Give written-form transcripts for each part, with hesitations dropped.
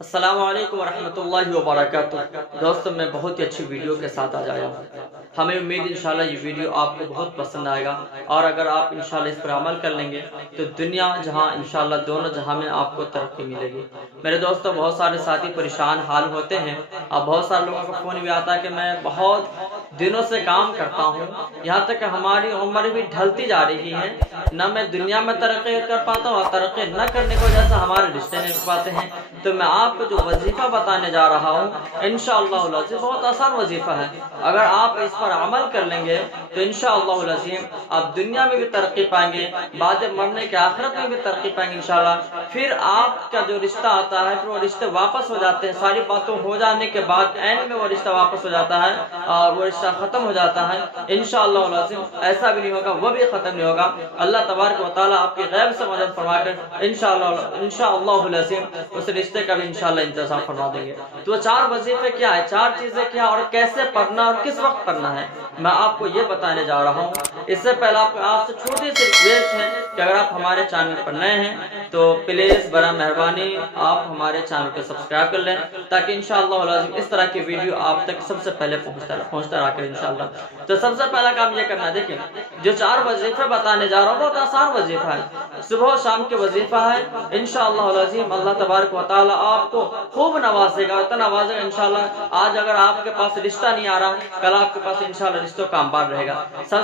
السلام علیکم ورحمۃ اللہ وبرکاتہ۔ دوستوں میں بہت ہی اچھی ویڈیو کے ساتھ آ جایا ہوں۔ ہمیں امید انشاءاللہ یہ ویڈیو آپ کو بہت پسند آئے گا، اور اگر آپ انشاءاللہ اس پر عمل کر لیں گے تو دنیا جہاں انشاءاللہ دونوں جہاں میں آپ کو ترقی ملے گی۔ میرے دوستوں، بہت سارے ساتھی پریشان حال ہوتے ہیں، اب بہت سارے لوگوں کا فون بھی آتا ہے کہ میں بہت دنوں سے کام کرتا ہوں، یہاں تک کہ ہماری عمر بھی ڈھلتی جا رہی ہے، نہ میں دنیا میں ترقی کر پاتا ہوں، اور ترقی نہ کرنے کی وجہ سے ہمارے رشتے نہیں کر پاتے ہیں۔ تو میں آپ کو جو وظیفہ بتانے جا رہا ہوں انشاءاللہ العزیز بہت آسان وظیفہ ہے۔ اگر آپ اس پر عمل کر لیں گے تو انشاءاللہ العزیز آپ دنیا میں بھی ترقی پائیں گے، بعد مرنے کے آخرت میں بھی ترقی پائیں گے انشاءاللہ۔ پھر آپ کا جو رشتہ آتا ہے پھر وہ رشتے واپس ہو جاتے ہیں، ساری باتوں ہو جانے کے بعد اینڈ میں وہ رشتہ واپس ہو جاتا ہے اور وہ رشتہ ختم ہو جاتا ہے۔ انشاءاللہ العزیز ایسا بھی نہیں ہوگا، وہ بھی ختم نہیں ہوگا۔ اللہ تبارک و تعالیٰ آپ کی غیب سے مدد فرما کر انشاءاللہ العزیز اس رشتے کا بھی انشاءاللہ انتظام فرما دیں گے۔ تو چار وظیفے کیا ہے، چار چیزیں کیا اور کیسے پڑھنا اور کس وقت پڑھنا ہے، میں آپ کو یہ بتانے جا رہا ہوں۔ اس سے پہلے آپ سے چھوٹی سی ریکویسٹ ہے کہ اگر آپ ہمارے چینل پر نئے ہیں تو پلیز برائے مہربانی آپ ہمارے چینل کو سبسکرائب کر لیں، تاکہ انشاءاللہ العظیم اس طرح کی ویڈیو آپ تک سب سے پہلے پہنچتا رہا کرے انشاءاللہ۔ تو سب سے پہلا کام یہ کرنا ہے، دیکھیں جو چار وظیفے بتانے جا رہا ہوں بہت آسان وظیفہ ہے، صبح و شام کے وظیفہ ہے۔ انشاءاللہ العظیم اللہ تبارک و تعالیٰ آپ کو خوب نوازے گا، اتنا نوازے گا انشاءاللہ۔ آج اگر آپ کے پاس رشتہ نہیں آ رہا، کل آپ کے پاس انشاءاللہ رشتوں کا انبار رہے گا۔ سب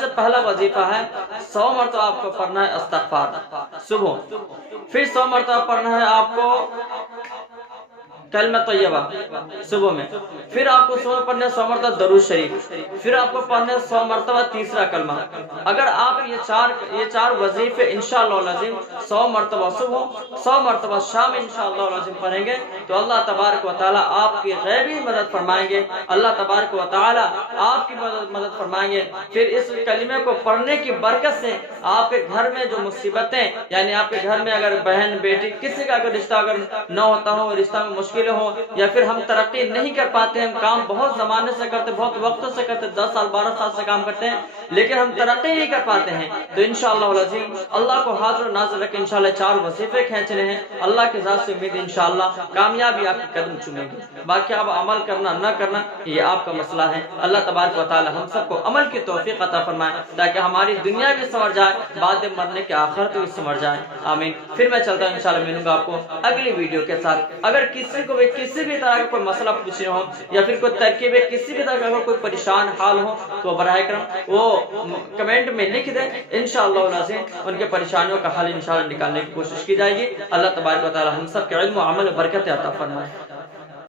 سے پہلا وظیفہ ہے 100 مرتبہ آپ کو پڑھنا ہے استغفار صبح، پھر 100 مرتبہ پڑھنا ہے آپ کو کلمہ طیبہ صبح میں، پھر آپ کو صبح پڑھنے 100 مرتبہ درود شریف، پھر آپ کو پڑھنے 100 مرتبہ تیسرا کلمہ۔ اگر آپ یہ چار وظیفے انشاءاللہ العظیم 100 مرتبہ صبح 100 مرتبہ شام انشاءاللہ العظیم پڑھیں گے تو اللہ تبارک و تعالیٰ آپ کی غیبی مدد فرمائیں گے، اللہ تبارک و تعالیٰ آپ کی مدد فرمائیں گے۔ پھر اس کلمے کو پڑھنے کی برکت سے آپ کے گھر میں جو مصیبتیں، یعنی آپ کے گھر میں اگر بہن بیٹی کسی کا اگر رشتہ اگر نہ ہوتا ہو، رشتہ میں مشکل ہو، یا پھر ہم ترقی نہیں کر پاتے ہیں، ہم کام بہت زمانے سے کرتے، بہت وقت سے کرتے، 10 سال 12 سال سے کام کرتے ہیں لیکن ہم ترقی نہیں کر پاتے ہیں، تو انشاءاللہ العظیم اللہ کو حاضر و ناظر رکھ کے انشاءاللہ 4 وظیفے کھینچنے ہیں۔ اللہ کی ذات سے امید انشاءاللہ کامیابی آپ کے قدم چومیں گے، باقی آپ عمل کرنا نہ کرنا یہ آپ کا مسئلہ ہے۔ اللہ تبارک و تعالی ہم سب کو عمل کی توفیق عطا فرمائے تاکہ ہماری دنیا بھی سنور جائے، بعد مرنے کے آخرت بھی سنور جائے، آمین۔ پھر میں چلتا ہوں انشاءاللہ، ملوں گا آپ کو اگلی ویڈیو کے ساتھ۔ اگر کسی کو بھی کسی بھی طرح کا کوئی مسئلہ پوچھنا ہو، یا پھر کوئی ترکیب کسی بھی طرح کا کوئی پریشان حال ہو تو براہ کرم وہ کمنٹ میں لکھ دیں، انشاءاللہ العظیم ان کے پریشانیوں کا حل انشاءاللہ نکالنے کی کوشش کی جائے گی۔ اللہ تبارک و تعالی ہم سب کے علم و عمل و برکت عطا فرمائے۔